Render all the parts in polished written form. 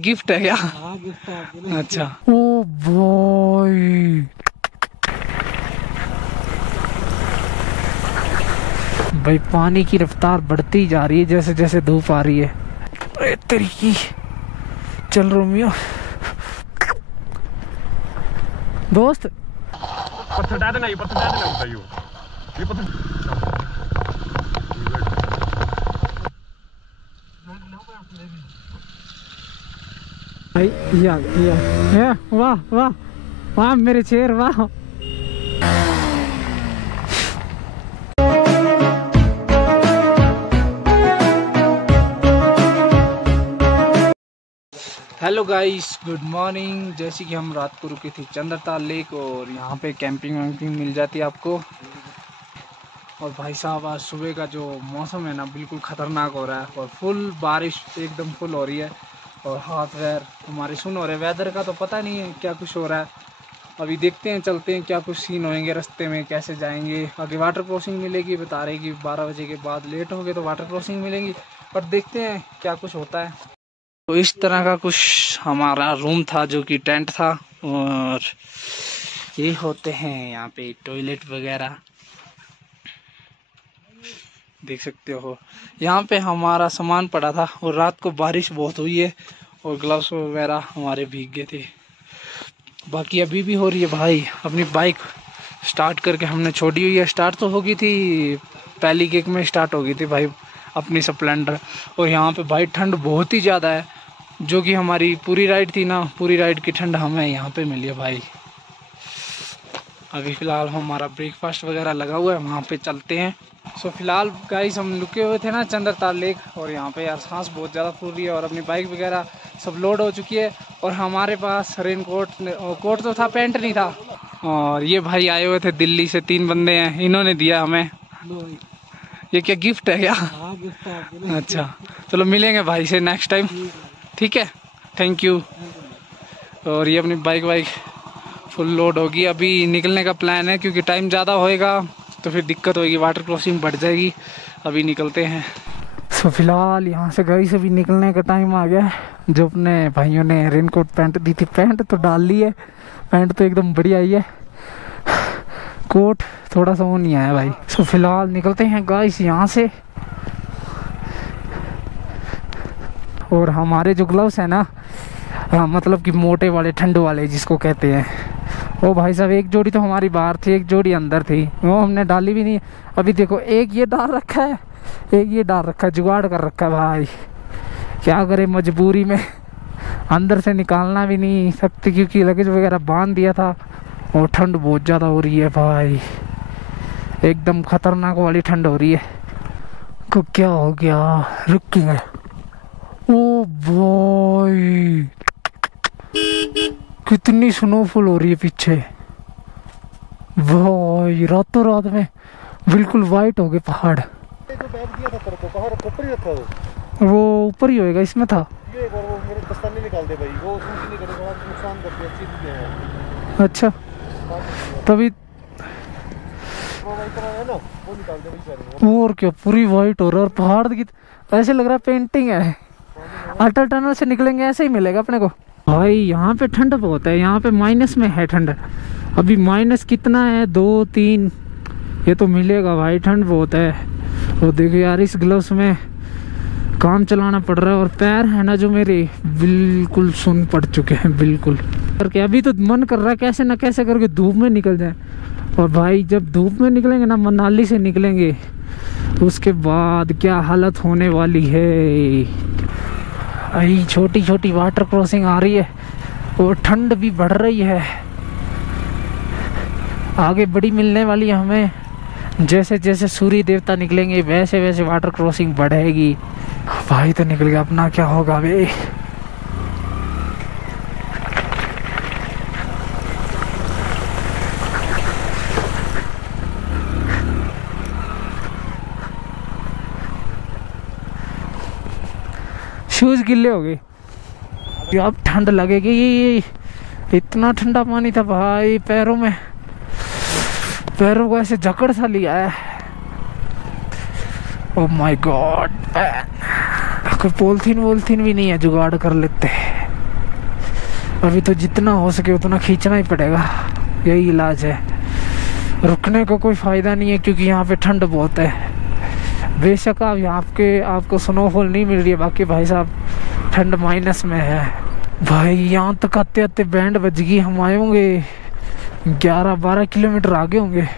Gift है क्या? हाँ गिफ्ट है। अच्छा। ओ भाई भाई पानी की रफ्तार बढ़ती जा रही है जैसे जैसे धूप आ रही है। अरे तेरी की चल रोमियो दोस्त। पत्थर डाल देना, ये पत्थर डाल देना बताइयो। ये पत्थर भाई ये वाह वाह वाह मेरे शेर वाह। Hello guys, good morning. जैसे कि हम रात को रुके थे चंद्रताल लेक और यहाँ पे कैंपिंग वैम्पिंग मिल जाती है आपको। और भाई साहब आज सुबह का जो मौसम है ना बिल्कुल ख़तरनाक हो रहा है और फुल बारिश एकदम फुल हो रही है और हाथ पैर हमारे सुन हो रहे हैं। वेदर का तो पता नहीं है क्या कुछ हो रहा है। अभी देखते हैं, चलते हैं क्या कुछ सीन होएंगे रास्ते में, कैसे जाएंगे आगे। वाटर क्रॉसिंग मिलेगी, बता रहे कि 12 बजे के बाद लेट होंगे तो वाटर क्रॉसिंग मिलेंगी, पर देखते हैं क्या कुछ होता है। तो इस तरह का कुछ हमारा रूम था जो कि टेंट था और ये होते हैं यहाँ पे टॉयलेट वगैरह देख सकते हो। यहाँ पे हमारा सामान पड़ा था और रात को बारिश बहुत हुई है और ग्लव्स वगैरह हमारे भीग गए थे। बाकी अभी भी हो रही है भाई। अपनी बाइक स्टार्ट करके हमने छोड़ी हुई है। स्टार्ट तो हो गई थी, पहली किक में स्टार्ट हो गई थी भाई अपनी स्प्लेंडर। और यहाँ पे भाई ठंड बहुत ही ज़्यादा है, जो कि हमारी पूरी राइड थी ना, पूरी राइड की ठंड हमें यहाँ पे मिली है भाई। अभी फ़िलहाल हमारा ब्रेकफास्ट वगैरह लगा हुआ है, वहाँ पे चलते हैं। सो फिलहाल गाइस हम रुके हुए थे ना चंद्रताल लेक और यहाँ पे यार सांस बहुत ज़्यादा फूल रही है और अपनी बाइक वगैरह सब लोड हो चुकी है और हमारे पास रेन कोट तो था, पैंट नहीं था। और ये भाई आए हुए थे दिल्ली से, 3 बंदे हैं, इन्होंने दिया हमें। ये क्या गिफ्ट है क्या? हाँ गिफ्ट है। अच्छा चलो मिलेंगे भाई से नेक्स्ट टाइम, ठीक है, थैंक यू। और ये अपनी बाइक फुल लोड होगी। अभी निकलने का प्लान है क्योंकि टाइम ज़्यादा होएगा तो फिर दिक्कत होगी, वाटर क्रॉसिंग बढ़ जाएगी। अभी निकलते हैं। सो फिलहाल यहाँ से गाड़ी से भी निकलने का टाइम आ गया है। जो अपने भाइयों ने रेनकोट पैंट दी थी, पैंट तो डाल ली है, पैंट तो एकदम बढ़िया आई है, कोट थोड़ा सा वो नहीं आया भाई। सो फिलहाल निकलते हैं गाइस यहाँ से। और हमारे जो ग्लव्स है ना, मतलब कि मोटे वाले ठंड वाले जिसको कहते हैं, वो भाई साहब एक जोड़ी तो हमारी बाहर थी, एक जोड़ी अंदर थी, वो हमने डाली भी नहीं। अभी देखो एक ये डाल रखा है, एक ये डाल रखा है, जुगाड़ कर रखा है भाई। क्या करे, मजबूरी में अंदर से निकालना भी नहीं सकते क्योंकि लगेज वगैरह बांध दिया था और ठंड बहुत ज़्यादा हो रही है भाई, एकदम खतरनाक वाली ठंड हो रही है। को क्या हो गया, रुक गया। ओ भाई कितनी स्नोफॉल हो रही है पीछे भाई, रातों रात में बिल्कुल वाइट हो गए पहाड़। जो बैग दिया था तेरे को, कहाँ ऊपर ही रखा वो ऊपर ही होएगा, इसमें था। ये एक बार वो मेरे दस्ताने निकाल दे भाई, वो उसमें नहीं करेगा, नुकसान कर दिया चीज है। अच्छा तभी वो वही तरह है ना, वो निकाल दे भाई। और क्या पूरी वाइट हो रहा है और पहाड़ की ऐसे लग रहा है पेंटिंग है। अटल टनल से निकलेंगे ऐसे ही मिलेगा अपने को भाई। यहाँ पे ठंड बहुत है, यहाँ पे माइनस में है ठंड। अभी माइनस कितना है, 2-3, ये तो मिलेगा भाई, ठंड बहुत है। और देखो यार इस ग्लव्स में काम चलाना पड़ रहा है और पैर है ना जो मेरे बिल्कुल सुन पड़ चुके हैं बिल्कुल। करके अभी तो मन कर रहा है कैसे ना कैसे करके धूप में निकल जाए। और भाई जब धूप में निकलेंगे ना, मनाली से निकलेंगे, तो उसके बाद क्या हालत होने वाली है। अभी छोटी छोटी वाटर क्रॉसिंग आ रही है और ठंड भी बढ़ रही है, आगे बड़ी मिलने वाली है हमें। जैसे जैसे सूर्य देवता निकलेंगे वैसे वैसे वाटर क्रॉसिंग बढ़ेगी भाई। तो निकल गया अपना, क्या होगा बे। शूज गिल्ले हो गए, अब ठंड लगेगी। ये इतना ठंडा पानी था भाई, पैरों को ऐसे जकड़ सा लिया है। ओह माय गॉड, कोई पॉलिथीन भी नहीं है, जुगाड़ कर लेते हैं। अभी तो जितना हो सके उतना खींचना ही पड़ेगा, यही इलाज है। रुकने का कोई फ़ायदा नहीं है क्योंकि यहाँ पे ठंड बहुत है। बेशक आप यहाँ आपको स्नोफॉल नहीं मिल रही है, बाकी भाई साहब ठंड माइनस में है। भाई यहाँ तक आते आते बैंड बज गई, हम आए होंगे 11-12 किलोमीटर आगे होंगे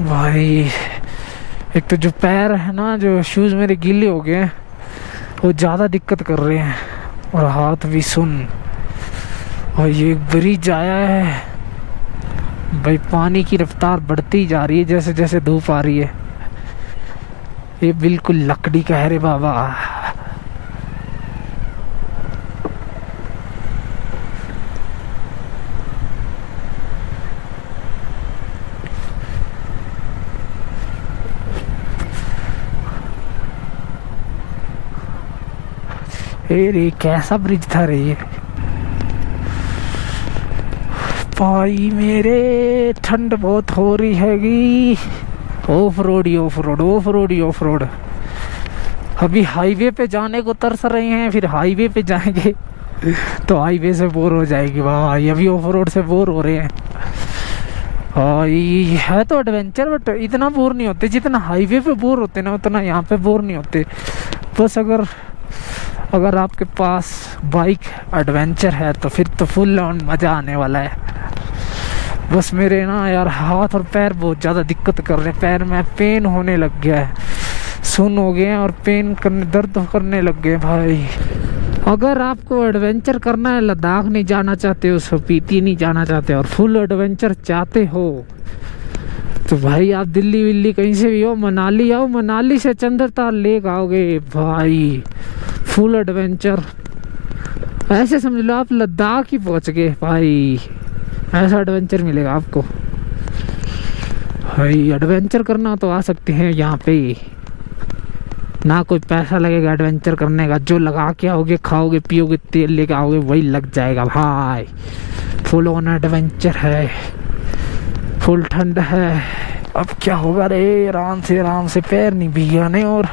भाई। एक तो जो पैर है ना, जो शूज़ मेरे गीले हो गए हैं वो ज़्यादा दिक्कत कर रहे हैं, और हाथ भी सुन। और ये ब्रिज आया है भाई, पानी की रफ्तार बढ़ती जा रही है जैसे जैसे धूप आ रही है। ये बिल्कुल लकड़ी का है रे बाबा। रे कैसा ब्रिज था रे ये भाई मेरे। ठंड बहुत हो रही हैगी। Of road he of road, of road he of road. अभी हाईवे पे जाने को तरस रहे हैं, फिर हाईवे पे जाएंगे तो हाईवे से बोर हो जाएगी भाई। अभी ऑफ रोड से बोर हो रहे हैं। ये है तो एडवेंचर, बट इतना बोर नहीं होते जितना हाईवे पे बोर होते ना, उतना यहाँ पे बोर नहीं होते। बस अगर आपके पास बाइक एडवेंचर है तो फिर तो फुल ऑन मज़ा आने वाला है। बस मेरे ना यार हाथ और पैर बहुत ज़्यादा दिक्कत कर रहे हैं। पैर में पेन होने लग गया है, सुन हो गए हैं और दर्द करने लग गए भाई। अगर आपको एडवेंचर करना है, लद्दाख नहीं जाना चाहते हो, स्पीति नहीं जाना चाहते और फुल एडवेंचर चाहते हो, तो भाई आप दिल्ली विल्ली कहीं से भी हो, मनाली आओ। मनाली से चंद्रताल लेक आओगे भाई, फुल एडवेंचर। ऐसे समझ लो आप लद्दाख ही पहुंच गए भाई, ऐसा एडवेंचर मिलेगा आपको भाई। एडवेंचर करना तो आ सकते हैं यहाँ पे, ना कोई पैसा लगेगा एडवेंचर करने का। जो लगा के आओगे, खाओगे पियोगे, तेल लेके आओगे, वही लग जाएगा भाई। फुल ऑन एडवेंचर है, फुल ठंड है। अब क्या होगा रे, आराम से पैर नहीं भिगाने और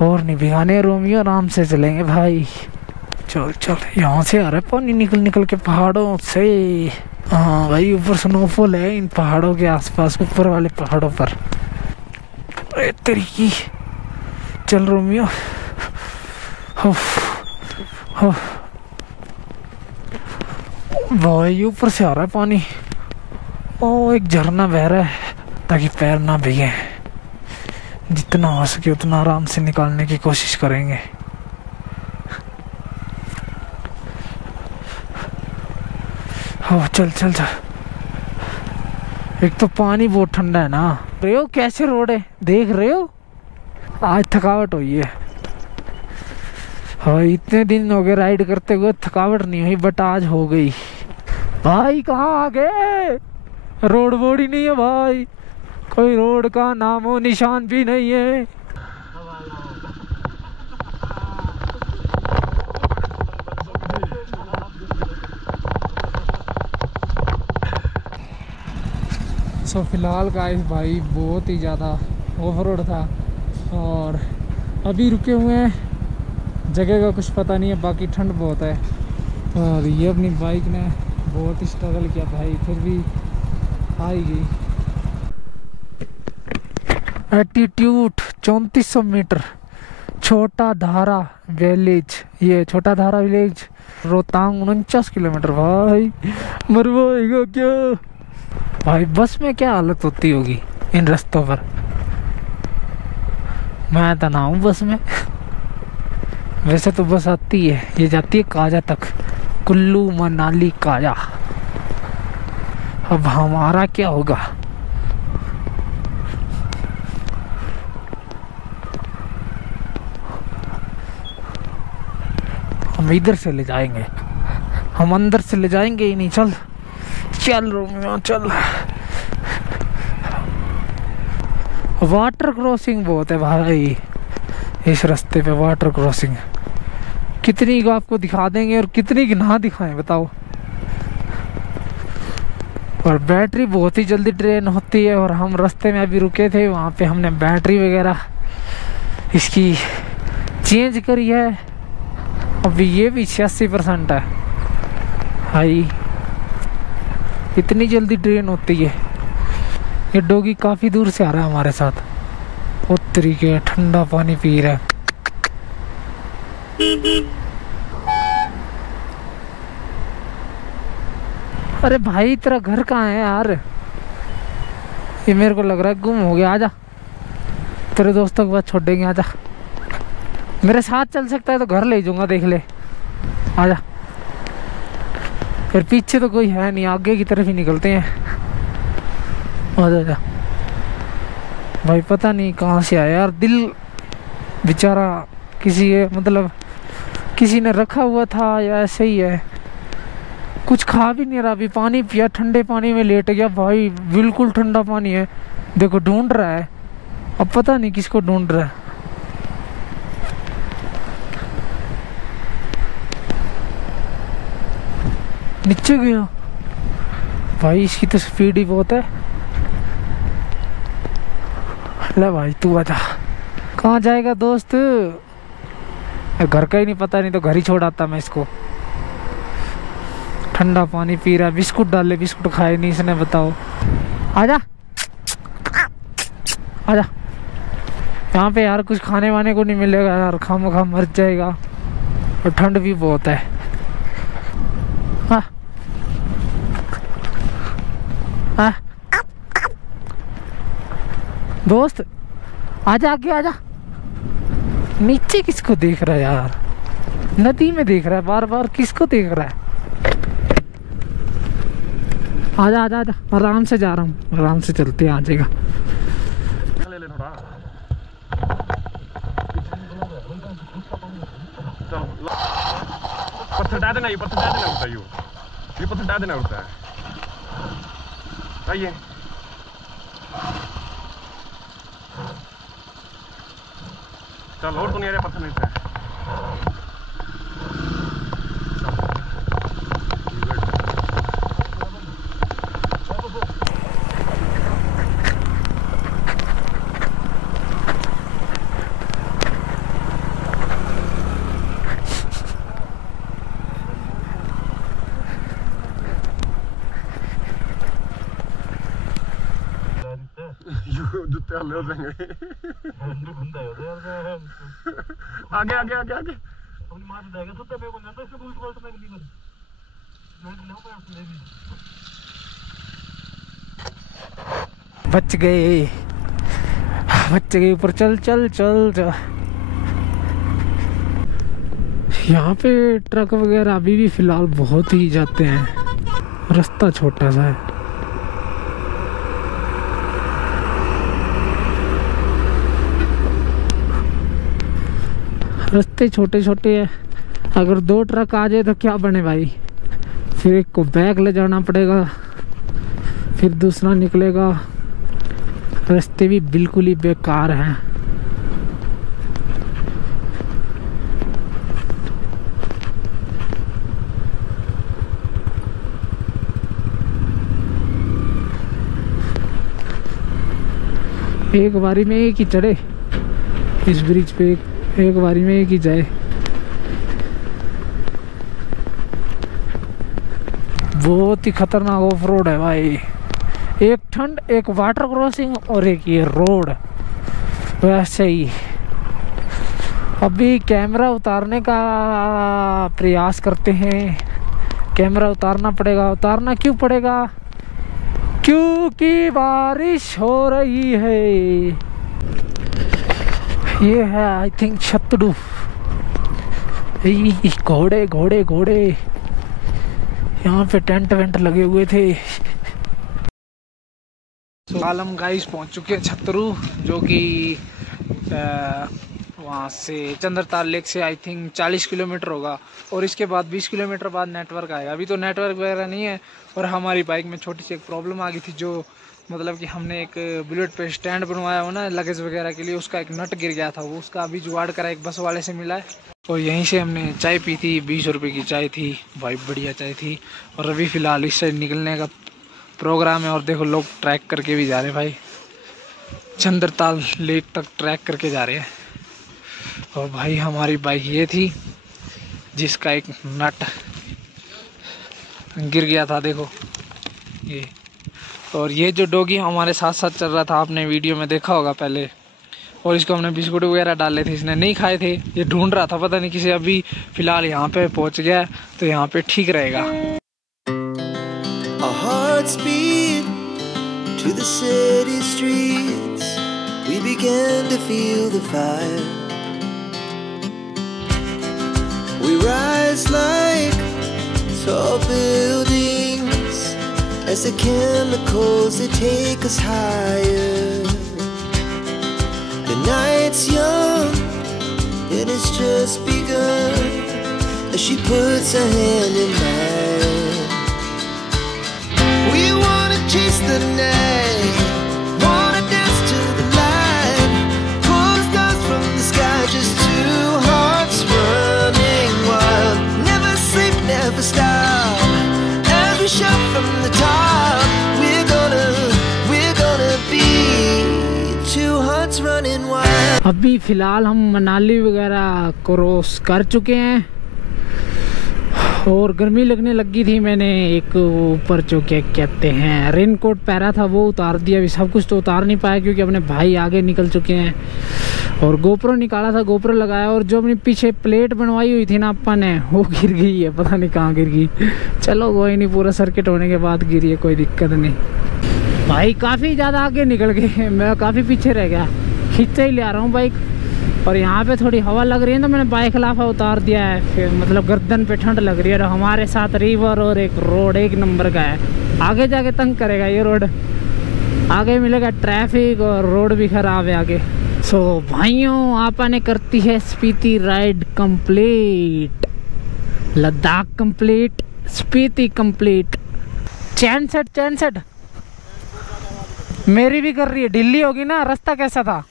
नहीं भिगाने रोमियो, आराम से चलेंगे भाई। चल यहाँ से आ रहा है पानी निकल के पहाड़ों से। हाँ भाई, ऊपर स्नोफॉल है इन पहाड़ों के आसपास, ऊपर वाले पहाड़ों पर। अरे तरीकी, चल रोमियो। भाई ऊपर से आ रहा है पानी। एक झरना बह रहा है ताकि पैर ना भीगे। जितना हो सके उतना आराम से निकालने की कोशिश करेंगे। चल। एक तो पानी बहुत ठंडा है ना। रहे हो कैसे रोड है, देख रहे हो। आज थकावट हुई है। हाँ, इतने दिन हो गए राइड करते हुए, थकावट नहीं हुई, बट आज हो गई भाई। कहाँ आ गए, रोड वोड ही नहीं है भाई, कोई रोड का नामो निशान भी नहीं है। सो फिलहाल गाइस भाई बहुत ही ज़्यादा ऑफ रोड था और अभी रुके हुए हैं। जगह का कुछ पता नहीं है, बाकी ठंड बहुत है। और ये अपनी बाइक ने बहुत ही स्ट्रगल किया भाई, फिर भी आ ही गई। एल्टीट्यूड 3400 मीटर, छोटा धारा विलेज। ये छोटा धारा विलेज, रोहतांग 49 किलोमीटर। भाई मरवाएगा क्या भाई। बस में क्या हालत होती होगी इन रास्तों पर। मैं तो ना हूँ बस में। वैसे तो बस आती है, ये जाती है काजा तक, कुल्लू मनाली काजा। अब हमारा क्या होगा। हम इधर से ले जाएंगे, हम अंदर से ले जाएंगे ही नहीं। चल रोमियो चल। वाटर क्रॉसिंग बहुत है भाई इस रास्ते पे। वाटर क्रॉसिंग कितनी को आपको दिखा देंगे और कितनी की ना दिखाएं बताओ। और बैटरी बहुत ही जल्दी ड्रेन होती है। और हम रास्ते में अभी रुके थे, वहाँ पे हमने बैटरी वगैरह इसकी चेंज करी है। अभी ये भी 86% है। भाई इतनी जल्दी ट्रेन होती है। ये डॉगी काफी दूर से आ रहा है हमारे साथ। वो तरीके ठंडा पानी पी रहा है। अरे भाई तेरा घर कहाँ है यार? ये मेरे को लग रहा है गुम हो गया। आजा, तेरे दोस्तों के बाद छोड़ देंगे। आजा, मेरे साथ चल सकता है तो घर ले जाऊंगा, देख ले। आजा, फिर पीछे तो कोई है नहीं, आगे की तरफ ही निकलते हैं। आजा आजा भाई, पता नहीं कहाँ से आया यार। दिल बेचारा किसी मतलब किसी ने रखा हुआ था या ऐसे ही है। कुछ खा भी नहीं रहा, अभी पानी पिया, ठंडे पानी में लेट गया भाई। बिल्कुल ठंडा पानी है। देखो ढूंढ रहा है, अब पता नहीं किसको ढूंढ रहा है। नीचे गया भाई, इसकी तो स्पीड ही बहुत है। ले भाई तू आजा। कहाँ जाएगा दोस्त? घर का ही नहीं पता, नहीं तो घर ही छोड़ आता मैं इसको। ठंडा पानी पी रहा है, बिस्कुट डाले, बिस्कुट खाए नहीं इसने, बताओ। आजा आजा, यहाँ पे यार कुछ खाने वाने को नहीं मिलेगा यार, खामखा मर जाएगा और ठंड भी बहुत है। हाँ हाँ दोस्त आजा, आगे आजा। नीचे किसको देख रहा है यार? नदी में देख रहा है बार बार, किसको देख रहा है? आजा आजा आजा, आराम से जा रहा हूँ, आराम से चलते हैं, आ जाएगा। ले ले थोड़ा। चलो पत्थर डाल देना, ये पत्थर डाल देना होता है, ये पत्थर डाल देना होता है। आइए चल, और तो नहीं आ रहा पत्थर नहीं से। जूते हल्ले हो जाएंगे। आगे आगे आगे आगे बच गए, बच गए। ऊपर चल चल चल चल। यहाँ पे ट्रक वगैरह अभी भी फिलहाल बहुत ही जाते हैं, रास्ता छोटा सा है। रास्ते छोटे छोटे हैं। अगर 2 ट्रक आ जाए तो क्या बने भाई? फिर एक को बैग ले जाना पड़ेगा, फिर दूसरा निकलेगा। रास्ते भी बिल्कुल ही बेकार हैं। एक बारी में एक ही चढ़े इस ब्रिज पे, एक बारी में एक ही जाए। बहुत ही खतरनाक ऑफ रोड है भाई। एक ठंड, एक वाटर क्रॉसिंग और एक ये रोड। वैसे ही अभी कैमरा उतारने का प्रयास करते हैं। कैमरा उतारना पड़ेगा। उतारना क्यों पड़ेगा? क्योंकि बारिश हो रही है। ये है आई थिंक छतड़ू। घोड़े घोड़े घोड़े, यहाँ पे टेंट वेंट लगे हुए थे। आलम गाइस पहुंच चुके हैं छतरू, जो कि वहाँ से चंद्रताल लेक से आई थिंक 40 किलोमीटर होगा। और इसके बाद 20 किलोमीटर बाद नेटवर्क आएगा। अभी तो नेटवर्क वगैरह नहीं है। और हमारी बाइक में छोटी सी एक प्रॉब्लम आ गई थी, जो मतलब कि हमने एक बुलेट पे स्टैंड बनवाया हो ना लगेज वगैरह के लिए, उसका एक नट गिर गया था। वो उसका अभी जुगाड़ करा एक बस वाले से मिला है। और यहीं से हमने चाय पी थी, 20 रुपये की चाय थी भाई, बढ़िया चाय थी। और अभी फ़िलहाल इस साइड निकलने का प्रोग्राम है। और देखो लोग ट्रैक करके भी जा रहे हैं भाई, चंद्रताल लेक तक ट्रैक करके जा रहे हैं। और भाई हमारी बाइक ये थी जिसका एक नट गिर गया था देखो ये। और ये जो डॉगी हमारे साथ साथ चल रहा था, आपने वीडियो में देखा होगा पहले, और इसको हमने बिस्कुट वगैरह डाले थे, इसने नहीं खाए थे, ये ढूंढ रहा था पता नहीं किसे। अभी फिलहाल यहाँ पे पहुँच गया है तो यहाँ पे ठीक रहेगा। Our hearts beat to the city streets. We began to feel the fire. We rise like tall buildings as the chemicals they take us higher. The night's young and it's just begun as she puts her hand in mine. We wanna chase the night, wanna dance to the light, pull the stars from the sky, just two hearts running wild. Never sleep, never stop, as we shout from the top. We're gonna be two hearts running wild. अभी फ़िलहाल हम मनाली वगैरह cross कर चुके हैं और गर्मी लगने लगी थी। मैंने एक ऊपर जो क्या कहते हैं रेन कोट पहना था वो उतार दिया। अभी सब कुछ तो उतार नहीं पाया क्योंकि अपने भाई आगे निकल चुके हैं। और गोप्रो निकाला था, गोप्रो लगाया, और जो अपनी पीछे प्लेट बनवाई हुई थी ना अपन ने, वो गिर गई है, पता नहीं कहाँ गिर गई। चलो कोई नहीं, पूरा सर्किट होने के बाद गिरी है, कोई दिक्कत नहीं। भाई काफ़ी ज़्यादा आगे निकल गए, मैं काफ़ी पीछे रह गया, खींचते ही ले आ रहा हूँ बाइक। और यहाँ पे थोड़ी हवा लग रही है तो मैंने बाइक लाफा उतार दिया है, फिर मतलब गर्दन पे ठंड लग रही है। और हमारे साथ रिवर और एक रोड एक नंबर का है, आगे जाके तंग करेगा ये रोड, आगे मिलेगा ट्रैफिक और रोड भी ख़राब है आगे। सो भाइयों, आपने करती है Spiti ride complete, Ladakh complete, Spiti complete. Chain set मेरी भी कर रही है, ढीली होगी ना। रास्ता कैसा था?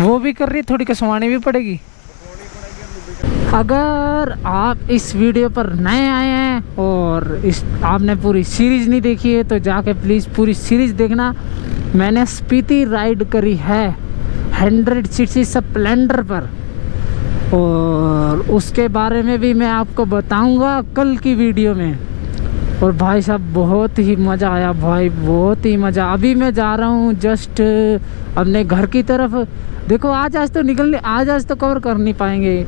वो भी कर रही है, थोड़ी कसवानी भी पड़ेगी। अगर आप इस वीडियो पर नए आए हैं और आपने पूरी सीरीज़ नहीं देखी है तो जाके प्लीज़ पूरी सीरीज़ देखना। मैंने स्पीति राइड करी है 100cc स्प्लेंडर पर, और उसके बारे में भी मैं आपको बताऊंगा कल की वीडियो में। और भाई साहब बहुत ही मज़ा आया भाई, बहुत ही मज़ा। अभी मैं जा रहा हूँ जस्ट अपने घर की तरफ। देखो आज तो निकलने, आज तो कवर कर नहीं पाएंगे,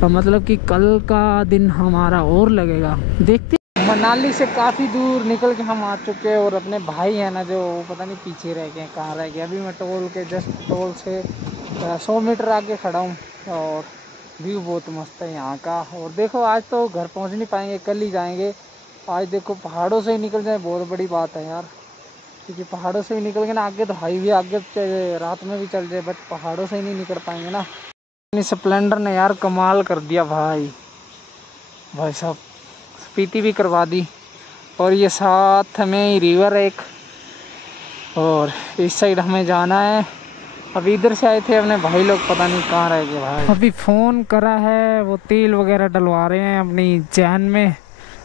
तो मतलब कि कल का दिन हमारा और लगेगा, देखते। मनाली से काफ़ी दूर निकल के हम आ चुके हैं और अपने भाई हैं ना जो पता नहीं पीछे रह गए, कहाँ रह गए। अभी मैं टोल के जस्ट टोल से 100 मीटर आगे खड़ा हूँ और व्यू बहुत मस्त है यहाँ का। और देखो आज तो घर पहुँच नहीं पाएंगे, कल ही जाएंगे। आज देखो पहाड़ों से ही निकल जाए, बहुत बड़ी बात है यार, क्योंकि पहाड़ों से ही निकल के ना आगे तो हाईवे आगे रात में भी चल जाए, बट पहाड़ों से ही नहीं निकल पाएंगे ना। स्प्लेंडर ने यार कमाल कर दिया भाई साहब, स्पीति भी करवा दी। और ये साथ में ही रिवर है एक, और इस साइड हमें जाना है। अभी इधर से आए थे अपने भाई लोग, पता नहीं कहाँ रह गए भाई। अभी फ़ोन करा है, वो तेल वगैरह डलवा रहे हैं अपनी चैन में,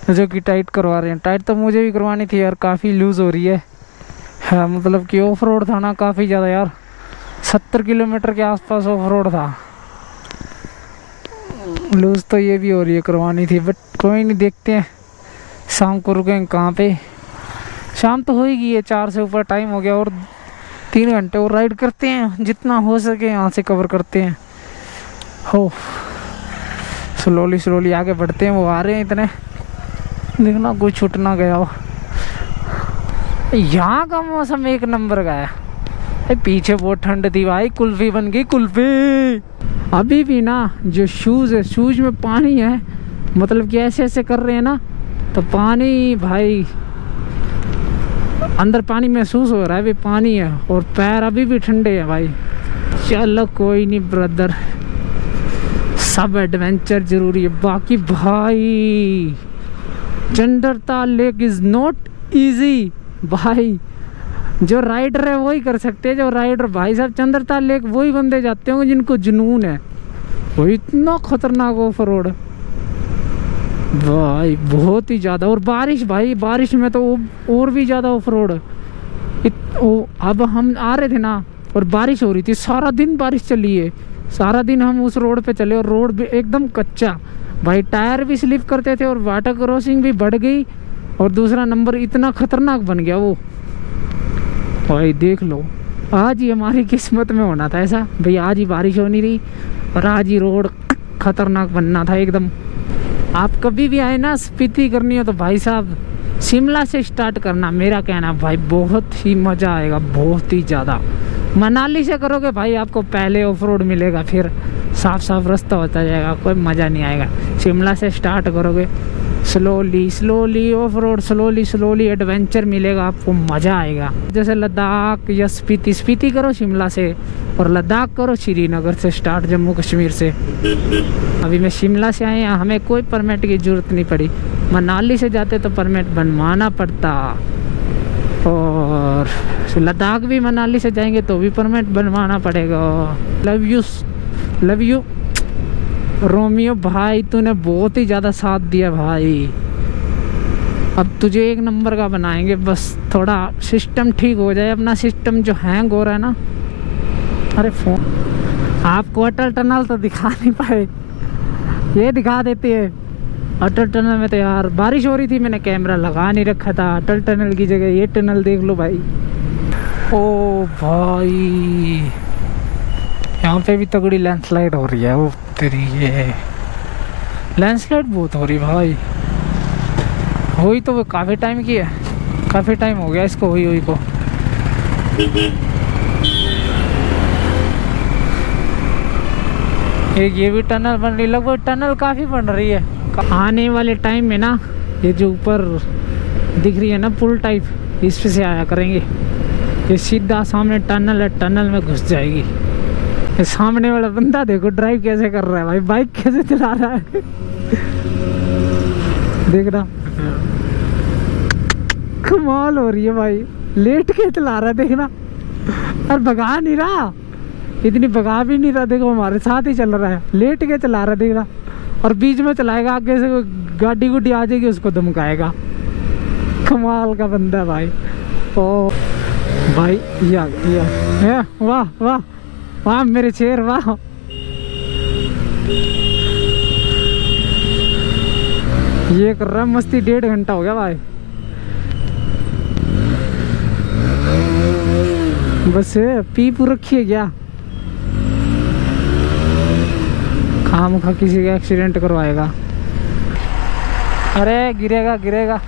जो कि टाइट करवा रहे हैं। टाइट तो मुझे भी करवानी थी यार, काफ़ी लूज़ हो रही है। हाँ, मतलब कि ऑफ रोड था ना काफ़ी ज़्यादा यार, 70 किलोमीटर के आसपास ऑफ रोड था। लूज़ तो ये भी हो रही है, करवानी थी, बट कोई नहीं, देखते हैं शाम को रुकेंगे कहाँ पे। शाम तो हो ही गई है, 4 से ऊपर टाइम हो गया, और 3 घंटे और राइड करते हैं, जितना हो सके यहाँ से कवर करते हैं। हो स्लोली आगे बढ़ते हैं। वो आ रहे हैं इतने, देखना कोई छूट ना गया हो। यहाँ का मौसम एक नंबर का है। पीछे बहुत ठंड थी भाई, कुल्फी बन गई कुल्फी। अभी भी ना जो शूज़ है, शूज़ में पानी है, मतलब कि ऐसे कर रहे हैं ना तो पानी भाई अंदर पानी महसूस हो रहा है, अभी पानी है, और पैर अभी भी ठंडे हैं भाई। चलो कोई नहीं ब्रदर, सब एडवेंचर जरूरी है। बाकी भाई Chandratal lake is not easy भाई, जो राइडर है वही कर सकते हैं। जो राइडर भाई साहब चंद्रता लेक वही बंदे जाते होंगे जिनको जुनून है। वो इतना खतरनाक ऑफ रोड भाई, बहुत ही ज़्यादा। और बारिश भाई, बारिश में तो और भी ज़्यादा ऑफ रोड। अब हम आ रहे थे ना और बारिश हो रही थी, सारा दिन बारिश चली है, सारा दिन हम उस रोड पे चले और रोड भी एकदम कच्चा, भाई टायर भी स्लिप करते थे और वाटर क्रॉसिंग भी बढ़ गई और दूसरा नंबर इतना खतरनाक बन गया वो। भाई देख लो, आज ही हमारी किस्मत में होना था ऐसा भाई, आज ही बारिश हो नहीं रही और आज ही रोड खतरनाक बनना था एकदम। आप कभी भी आए ना स्पीति करनी हो तो भाई साहब शिमला से स्टार्ट करना, मेरा कहना भाई बहुत ही मज़ा आएगा, बहुत ही ज़्यादा। मनाली से करोगे भाई आपको पहले ऑफ रोड मिलेगा, फिर साफ साफ रास्ता होता जाएगा, कोई मज़ा नहीं आएगा। शिमला से स्टार्ट करोगे slowly slowly of road, slowly slowly adventure मिलेगा आपको, मज़ा आएगा। जैसे लद्दाख या स्पीति करो शिमला से, और लद्दाख करो श्रीनगर से स्टार्ट, जम्मू कश्मीर से। अभी मैं शिमला से आए, हमें कोई परमिट की ज़रूरत नहीं पड़ी। मनाली से जाते तो परमिट बनवाना पड़ता, और लद्दाख भी मनाली से जाएंगे तो भी परमिट बनवाना पड़ेगा। लव यू रोमियो भाई, तूने बहुत ही ज़्यादा साथ दिया भाई। अब तुझे एक नंबर का बनाएंगे, बस थोड़ा सिस्टम ठीक हो जाए। अपना सिस्टम जो हैंग हो रहा है ना, अरे फोन आपको अटल टनल तो दिखा नहीं पाए, ये दिखा देते हैं। अटल टनल में तो यार बारिश हो रही थी, मैंने कैमरा लगा नहीं रखा था। अटल टनल की जगह ये टनल देख लो भाई। ओ भाई यहाँ पे भी तगड़ी लैंडस्लाइड हो रही है। वो तेरी ये लैंडस्लाइड बहुत हो रही भाई। हुई तो वो काफ़ी टाइम की है, काफ़ी टाइम हो गया इसको हुई को। एक ये भी टनल बन रही, लगभग टनल काफ़ी बन रही है। आने वाले टाइम में ना ये जो ऊपर दिख रही है ना पुल टाइप, इस पे से आया करेंगे। ये सीधा सामने टनल है, टनल में घुस जाएगी। ये सामने वाला बंदा देखो ड्राइव कैसे कर रहा है भाई, बाइक कैसे चला रहा है देखना, कमाल हो रही है भाई। लेट के चला रहा है देखना, और भगा नहीं रहा, इतनी भगा भी नहीं रहा। देखो हमारे साथ ही चल रहा है, लेट के चला रहा है देखना, और बीच में चलाएगा, आगे से कोई गाड़ी गुड्डी आ जाएगी उसको धमकाएगा। कमाल का बंदा है भाई। ओ भाई या वाह वाह वाह मेरे शेर वाह। ये कर रहा मस्ती, 1.5 घंटा हो गया भाई। बस पीप रखी है क्या, खाम खा किसी का एक्सीडेंट करवाएगा। अरे गिरेगा गिरेगा।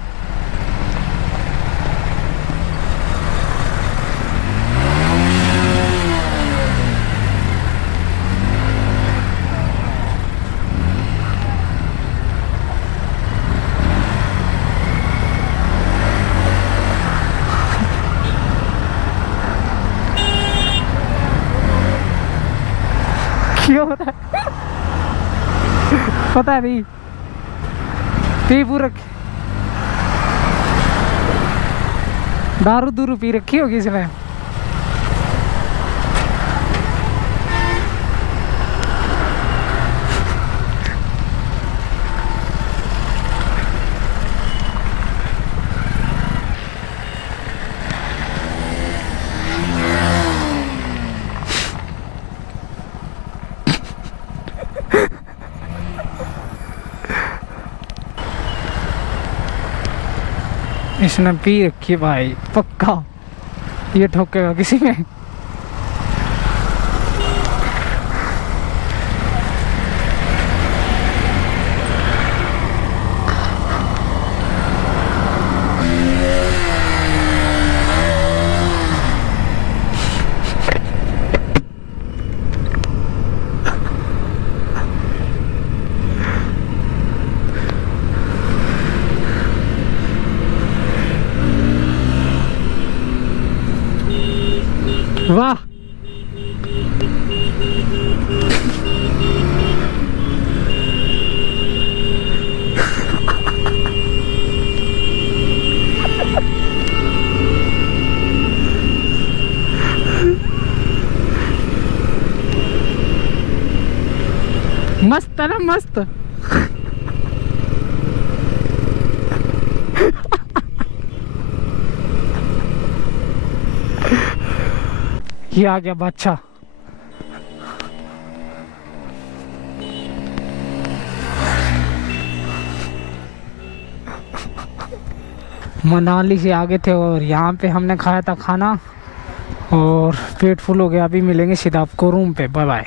क्यों हो रहा है पता नहीं, पी रखी, दारू दूरू पी रखी होगी इसमें। इसने पी रखी भाई, पक्का ये ठोकेगा किसी में। वाह मस्त है ना, मस्त। ये आ गया बादशाह। मनाली से आगे थे और यहाँ पे हमने खाया था खाना और पेट फुल हो गया। अभी मिलेंगे सीधा आपको रूम पे। Bye bye.